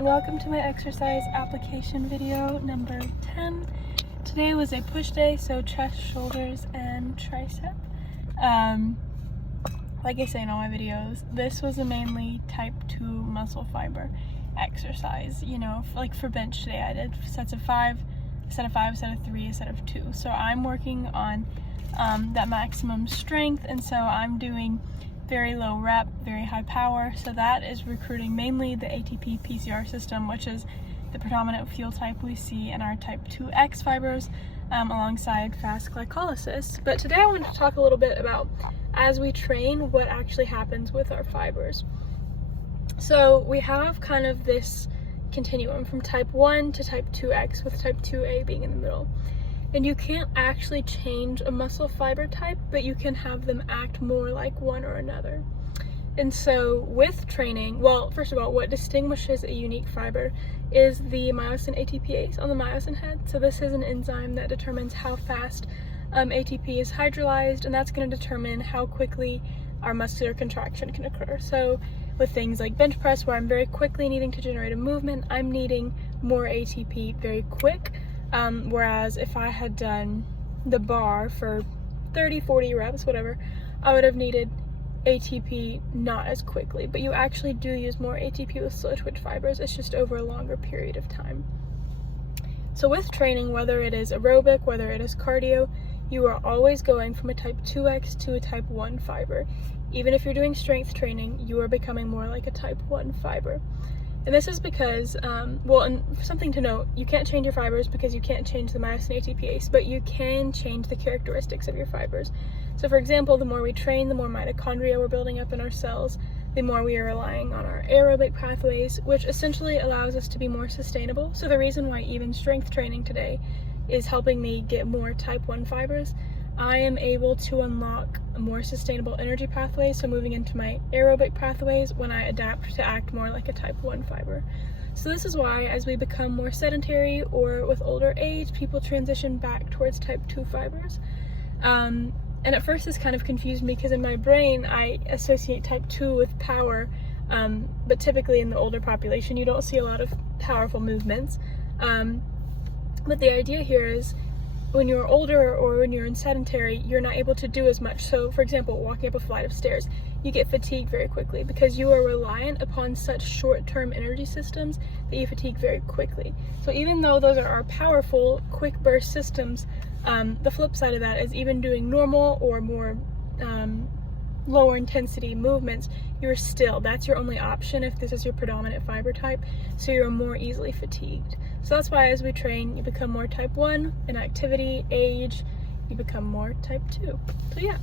and welcome to my exercise application video number 10. Today was a push day, so chest, shoulders, and tricep. Like I say in all my videos, this was a mainly type 2 muscle fiber exercise. You know, like for bench today I did sets of 5, a set of 5, a set of 3, a set of 2. So I'm working on that maximum strength, and so I'm doing very low rep, very high power. So that is recruiting mainly the ATP PCR system, which is the predominant fuel type we see in our type 2X fibers, alongside fast glycolysis. But today I want to talk a little bit about, as we train, what actually happens with our fibers. So we have kind of this continuum from type 1 to type 2X, with type 2A being in the middle. And you can't actually change a muscle fiber type, but you can have them act more like one or another. And so with training, well, first of all, what distinguishes a unique fiber is the myosin ATPase on the myosin head. So this is an enzyme that determines how fast ATP is hydrolyzed, and that's going to determine how quickly our muscular contraction can occur. So with things like bench press, where I'm very quickly needing to generate a movement, I'm needing more ATP very quick. Whereas if I had done the bar for 30, 40 reps, whatever, I would have needed ATP not as quickly. But you actually do use more ATP with slow twitch fibers. It's just over a longer period of time. So with training, whether it is aerobic, whether it is cardio, you are always going from a type 2X to a type 1 fiber. Even if you're doing strength training, you are becoming more like a type 1 fiber. And this is because, and something to note, you can't change your fibers because you can't change the myosin ATPase, but you can change the characteristics of your fibers. So for example, the more we train, the more mitochondria we're building up in our cells, the more we are relying on our aerobic pathways, which essentially allows us to be more sustainable. So the reason why even strength training today is helping me get more type 1 fibers, I am able to unlock a more sustainable energy pathways, so moving into my aerobic pathways when I adapt to act more like a type 1 fiber. So this is why, as we become more sedentary or with older age, people transition back towards type 2 fibers. And at first this kind of confused me because in my brain I associate type 2 with power, but typically in the older population you don't see a lot of powerful movements. But the idea here is, when you're older or when you're in sedentary, you're not able to do as much. So for example, walking up a flight of stairs, you get fatigued very quickly because you are reliant upon such short-term energy systems that you fatigue very quickly. So even though those are our powerful, quick burst systems, the flip side of that is even doing normal or more lower intensity movements, that's your only option if this is your predominant fiber type, so you're more easily fatigued. So that's why as we train, you become more type 1 in activity, age, you become more type 2. So yeah.